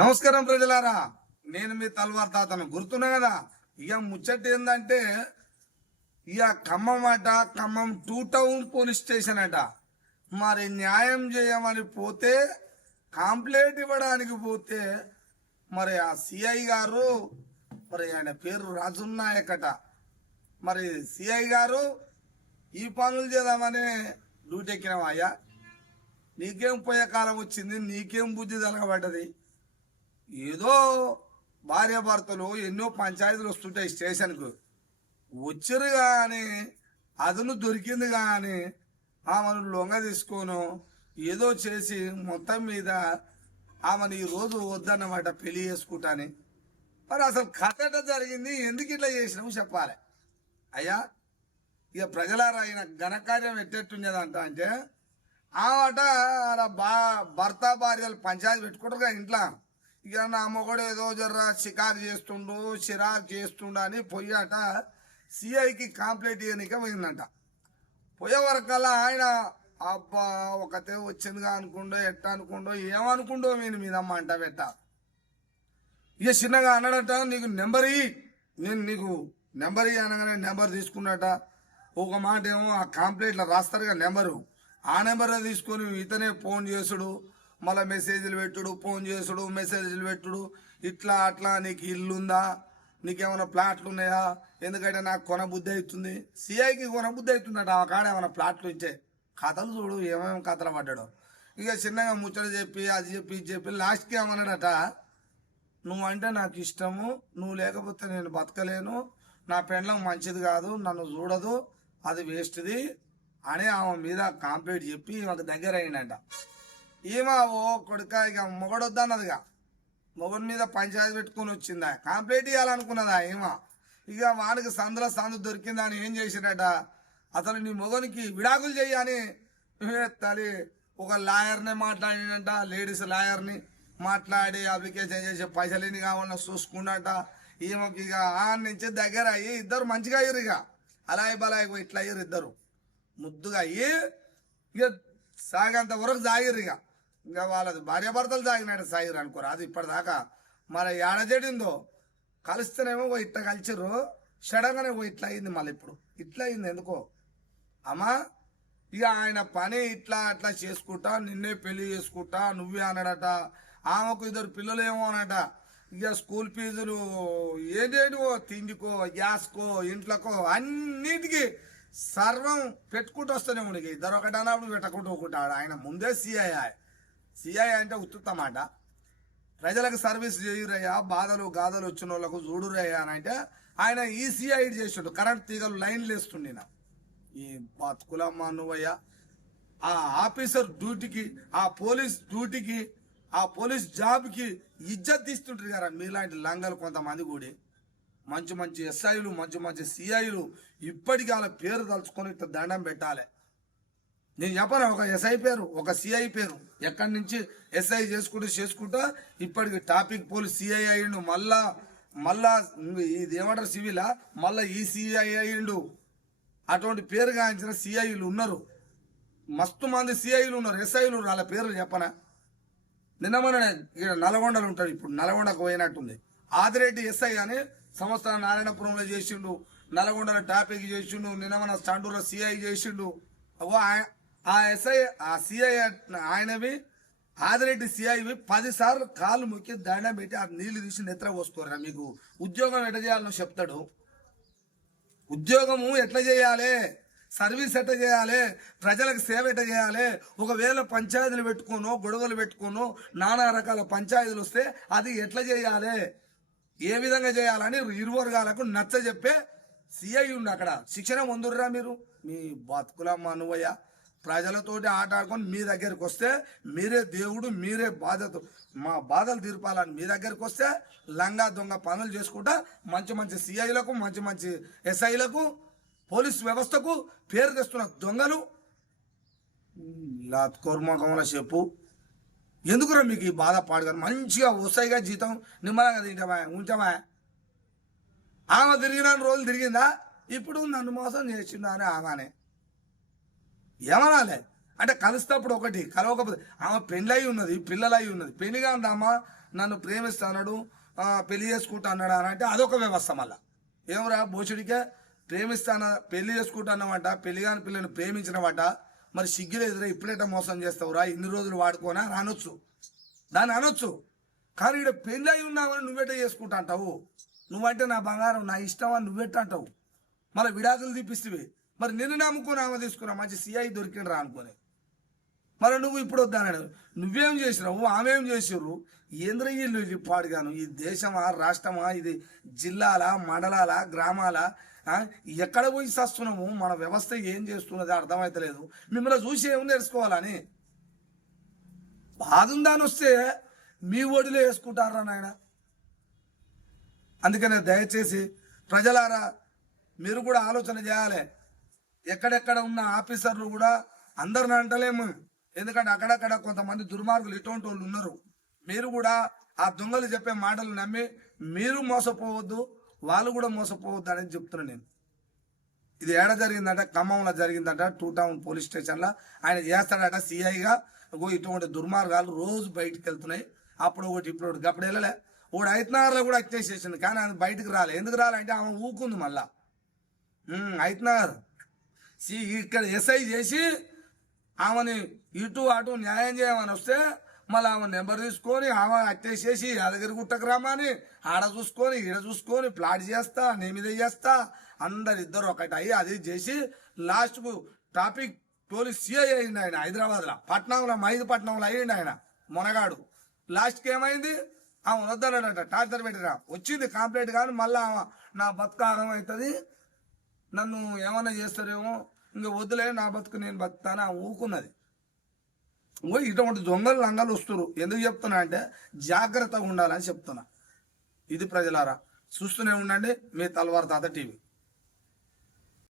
నమస్కారం ప్రజలారా, నేను మీ తల్వార్ తాతను గుర్తున్నా కదా. ఇక ముచ్చట ఏందంటే, ఇక ఖమ్మం అట, ఖమ్మం 2 టౌన్ పోలీస్ స్టేషన్ అట. మరి న్యాయం చేయమని పోతే, కంప్లైంట్ ఇవ్వడానికి పోతే, మరి ఆ సిఐ గారు, మరి ఆయన పేరు రాజున్నాయక్ అట. మరి సిఐ గారు ఈ పనులు చేద్దామని డ్యూటీ ఎక్కినావా అయ్యా? నీకేం పోయే కాలం వచ్చింది, నీకేం బుద్ధి తలగబడ్డది? ఏదో భార్యాభర్తలు ఎన్నో పంచాయతీలు వస్తుంటాయి స్టేషన్కు, వచ్చారు కానీ అదును దొరికింది కానీ ఆమెను లొంగ తీసుకోను ఏదో చేసి మొత్తం మీద ఆమెను ఈరోజు వద్దన్నమాట పెళ్లి చేసుకుంటాని. మరి అసలు కథ ఎట్లా జరిగింది, ఎందుకు ఇట్లా చేసినాము చెప్పాలి అయ్యా. ఇక ప్రజలారా, ఆయన ఘనకార్యం ఎట్టెట్టుండేదంట అంటే, ఆమెట అలా భర్త భార్యలు పంచాయతీ పెట్టుకుంటారు కదా ఇంట్లో. ఇక నా మొగడు ఏదో జర్ర షికారు చేస్తుండు, చిరాకు చేస్తుండు అని పోయాట సిఐకి కంప్లైంట్ ఇవ్వనిక పోయిందంట. పోయే వరకల్లా ఆయన అబ్బా ఒకతే వచ్చిందిగా అనుకుండో ఎట్ట అనుకుండో ఏమనుకుండో నేను మీదమ్మ అంట పెట్ట. ఇక చిన్నగా అన్నాడట, నీకు నెంబర్ ఇయ్యి, నేను నీకు నెంబర్ ఇయ్యి అనగానే నెంబర్ తీసుకున్నట. ఒక మాట ఏమో ఆ కంప్లైంట్లో రాస్తారుగా నెంబరు, ఆ నెంబర్ తీసుకొని ఇతనే ఫోన్ చేసుడు, మళ్ళీ మెసేజ్లు పెట్టుడు, ఫోన్ చేసుడు, మెసేజ్లు పెట్టుడు, ఇట్లా అట్లా నీకు ఇల్లు ఉందా, నీకేమైనా ప్లాట్లు ఉన్నాయా, ఎందుకంటే నాకు కొన బుద్ధి అవుతుంది. సిఐకి కొన బుద్ధి అవుతుందట ఆ కాడ ఏమైనా ప్లాట్లు ఇచ్చే. కథలు చూడు ఏమేమి కథలు పడ్డాడు. ఇక చిన్నగా ముచ్చట చెప్పి అది చెప్పి ఇది చెప్పి లాస్ట్కి ఏమన్నాడట, నువ్వంటే నాకు ఇష్టము, నువ్వు లేకపోతే నేను బతకలేను, నా పెండ్లం మంచిది కాదు, నన్ను చూడదు, అది వేస్ట్ది అని ఆమె మీద కంప్లైంట్ చెప్పి మాకు దగ్గర అయిందంట. ఈమె ఓ కొడుక ఇక మొగడొద్దన్నదిగా, మొగడి మీద పంచాయతీ పెట్టుకొని వచ్చిందా, కంప్లైంట్ ఇవ్వాలనుకున్నదా ఈమె. ఇక వానికి సందు దొరికిందా అని ఏం చేసినట, అసలు నీ మొగనికి విడాకులు చెయ్యని తల్లి ఒక లాయర్ని మాట్లాడినట, లేడీస్ లాయర్ని మాట్లాడి అప్లికేషన్ చేసి పైసలు ఎన్ని కావాలన్నా చూసుకున్నట. ఈమెకి ఇక ఆ నుంచి దగ్గర అయ్యి ఇద్దరు మంచిగా అయ్యారు. ఇక అలాయి బలాయి ఇట్లా అయ్యారు ఇద్దరు ముద్దుగా అయ్యి ఇక సాగంత వరకు సాగిరు. ఇక వాళ్ళది భార్యాభర్తలు సాగినట్టు సాగిరు అనుకోరు. అది ఇప్పటిదాకా మరి ఏడజడిందో కలిస్తేనేమో ఇట్లా కలిసిర్రు, సడన్గానే ఇట్లా అయింది. మళ్ళీ ఇప్పుడు ఇట్లా అయింది ఎందుకో అమ్మా. ఇక ఆయన పని ఇట్లా అట్లా చేసుకుంటా, నిన్నే పెళ్లి చేసుకుంటా నువ్వే అన్నాడట. ఆమెకు 2 పిల్లలు ఏమో అనట. ఇక స్కూల్ ఫీజులు ఏదేంటివో, తిండికో గ్యాస్కో ఇంట్లోకో అన్నిటికీ సర్వం పెట్టుకుంటూ వస్తూనే ఉండి. ఇద్దరు ఒకటి అన్నప్పుడు పెట్టుకుంటూ ఒకటాడు. ఆయన ముందే సిఐ అంటే ఉత్తుతమాట, ప్రజలకు సర్వీస్ చేయురయ్యా, బాధలు గాథలు వచ్చిన వాళ్ళకు చూడురయ్యా అని అంటే ఆయన ఈ సిఐ చేసిండు. కరెంట్ తీగలు లైన్లు వేస్తుండే ఈ బతుకులమ్మ నువ్వయ్యా. ఆ ఆఫీసర్ డ్యూటీకి, ఆ పోలీస్ డ్యూటీకి, ఆ పోలీస్ జాబ్కి ఇజ్జత్ తీస్తుంటారు కదా మీలాంటి లంగలు కొంతమంది కూడా. మంచి మంచి ఎస్ఐలు, మంచి మంచి సిఐలు ఇప్పటికీ వాళ్ళ పేరు తలుచుకొని ఇట్లా దండం పెట్టాలి. నేను చెప్పను ఒక ఎస్ఐ పేరు, ఒక సిఐ పేరు, ఎక్కడి నుంచి ఎస్ఐ చేసుకుంటా ఇప్పటికి టాపిక్ పోలీస్ సిఐ అయ్యిండు. మళ్ళా ఇది ఏమంటారు సివిలా, మళ్ళా ఈ సిఐ అయ్యిండు. అటువంటి పేరు గాంచిన సిఐలు ఉన్నారు, మస్తు మంది సిఐలు ఉన్నారు. ఎస్ఐలు వాళ్ళ పేర్లు చెప్పనా? నిన్న మన ఇక్కడ నల్గొండలు ఉంటాడు, ఇప్పుడు నల్గొండకు పోయినట్టుంది. ఆదిరెడ్డి ఎస్ఐ అని సంవత్సరం నారాయణపురంలో చేసిండు, నల్గొండలో టాపిక్ చేసిండు, నిన్న మన స్టాండూరులో సిఐ చేసిండు. ఆ ఎస్ఐ ఆ సిఐ ఆయనవి ఆదిరెడ్డి సిఐవి 10 సార్లు కాళ్ళు మొక్కి దండం పెట్టి ఆ నీళ్లు తీసి నెత్ర పోసుకోరా. మీకు ఉద్యోగం ఎట్లా చేయాలని చెప్తాడు, ఉద్యోగము ఎట్లా చేయాలి, సర్వీస్ ఎట్లా చేయాలి, ప్రజలకు సేవ ఎట్లా చేయాలి. ఒకవేళ పంచాయతీలు పెట్టుకోను, గొడవలు పెట్టుకోను, నానా రకాల పంచాయతీలు వస్తే అది ఎట్లా చేయాలి, ఏ విధంగా చేయాలని ఇరు వర్గాలకు నచ్చ చెప్పే సిఐ ఉండి అక్కడ శిక్షణ పొందుర్రా మీరు. మీ బతుకులమ్మ నువ్వయ్యా. ప్రజలతోటి ఆట ఆడుకొని మీ దగ్గరికి వస్తే మీరే దేవుడు, మీరే బాధతో మా బాధలు తీర్పాలని మీ దగ్గరికి వస్తే లంగా దొంగ పనులు చేసుకుంటా మంచి మంచి సిఐలకు, మంచి మంచి ఎస్ఐలకు, పోలీస్ వ్యవస్థకు పేరు తెస్తున్న దొంగలు లాత్కోర్మకంలో చెప్పు. ఎందుకురా మీకు ఈ బాధ పాడుగా? మంచిగా వస్తాయిగా జీతం, నిమ్మలంగా తింటామా ఉంచామా? ఆమె తిరిగిన రోజులు తిరిగిందా, ఇప్పుడు నన్ను మోసం చేసిందా అని ఆమెనే ఏమనాలి. అంటే కలిస్తప్పుడు ఒకటి, కలవకపోతే ఆమె పెళ్ళయి ఉన్నది, పిల్లలై ఉన్నది, పెళ్లిగా ఉందమ్మా నన్ను ప్రేమిస్తాడు, పెళ్లి చేసుకుంటా అన్నాడు అని అంటే అదొక వ్యవస్థ. మళ్ళా ఏమరా బోచుడికే ప్రేమిస్తాన పెళ్లి చేసుకుంటానమాట, పెళ్లి కాని పిల్లని ప్రేమించినమాట, మరి సిగ్గులు ఎదురా ఇప్పుడేట మోసం చేస్తావురా, ఇన్ని రోజులు వాడుకోనా అని అనొచ్చు, దాన్ని అనొచ్చు. కానీ ఇక్కడ పెళ్ళి అయి ఉన్నామని నువ్వెట చేసుకుంటా అంటావు, నువ్వంటే నా బంగారం నా ఇష్టం అని నువ్వెట్ట అంటావు. మళ్ళీ విడాకులు తీపిస్తువి, మరి నిన్ను నమ్ముకుని ఆమె తీసుకున్నా మంచి సిఐ దొరికిండ్రా అనుకుని, మరి నువ్వు ఇప్పుడు వద్దానడు. నువ్వేం చేసినావు, ఆమె ఏం చేసిర్రు, ఏంద్ర ఇల్లు పాడుగాను. ఈ దేశమా రాష్ట్రమా, ఇది జిల్లాల మండలాల గ్రామాల, ఎక్కడ పోయి వస్తున్నాము, మన వ్యవస్థ ఏం చేస్తున్నది అర్థమైతలేదు. మిమ్మల్ని చూసి ఏమి నేర్చుకోవాలని బాధ ఉందని వస్తే మీ ఒడిలో వేసుకుంటారా నాయన. అందుకనే దయచేసి ప్రజలారా మీరు కూడా ఆలోచన చేయాలి. ఎక్కడెక్కడ ఉన్న ఆఫీసర్లు కూడా అందరిని అంటలేము, ఎందుకంటే అక్కడక్కడ కొంతమంది దుర్మార్గులు ఇటువంటి వాళ్ళు ఉన్నారు. మీరు కూడా ఆ దొంగలు చెప్పే మాటలు నమ్మి మీరు మోసపోవద్దు, వాళ్ళు కూడా మోసపోవద్దు అనేది చెప్తున్నాను నేను. ఇది ఏడ జరిగిందంట, ఖమ్మంలో జరిగిందంట, 2 టౌన్ పోలీస్ స్టేషన్లో. ఆయన చేస్తాడట సిఐగా. ఇటువంటి దుర్మార్గాలు రోజు బయటికి వెళ్తున్నాయి, అప్పుడు ఒకటి ఇప్పుడు ఒకటి. అప్పుడు వెళ్ళలే, ఒకటి ఐతనగర్లో కూడా వచ్చేసేసింది, కానీ ఆయన బయటకు రాలే. ఎందుకు రాలంటే ఆమె ఊకుంది. మళ్ళా ఐతనగర్ ఇక్కడ ఎస్ఐ చేసి ఆమెని ఇటు అటు న్యాయం చేయమని వస్తే మళ్ళీ ఆమె నెంబర్ తీసుకొని ఆమె అట్టేసేసి యాదగిరిగుట్ట గ్రామాన్ని ఆడ చూసుకొని ఈడ చూసుకొని ప్లాట్ చేస్తా, నీ మీద చేస్తా, అందరిద్దరు ఒకటి అయ్యి అది చేసి లాస్ట్కు ట్రాఫిక్ పోలీస్ సిఐ అయ్యింది ఆయన హైదరాబాద్లో, పట్నంలో మైదుపట్నంలో అయ్యిండు ఆయన మొనగాడు. లాస్ట్కి ఏమైంది, ఆమె వద్దనట, టార్చర్ పెట్టిరా, వచ్చింది కంప్లైంట్. కానీ మళ్ళీ ఆమె నా బతుకు ఆగమవుతుంది, నన్ను ఏమన్నా చేస్తారేమో, ఇంకా వద్దులే నా బతుకు నేను బతుకుతాను ఊకున్నది. ఇటువంటి దొంగలు లంగలు వస్తున్నారు. ఎందుకు చెప్తున్నా అంటే జాగ్రత్తగా ఉండాలని చెప్తున్నా. ఇది ప్రజలారా చూస్తూనే ఉండండి మీ తల్వార్ తాత టీవీ.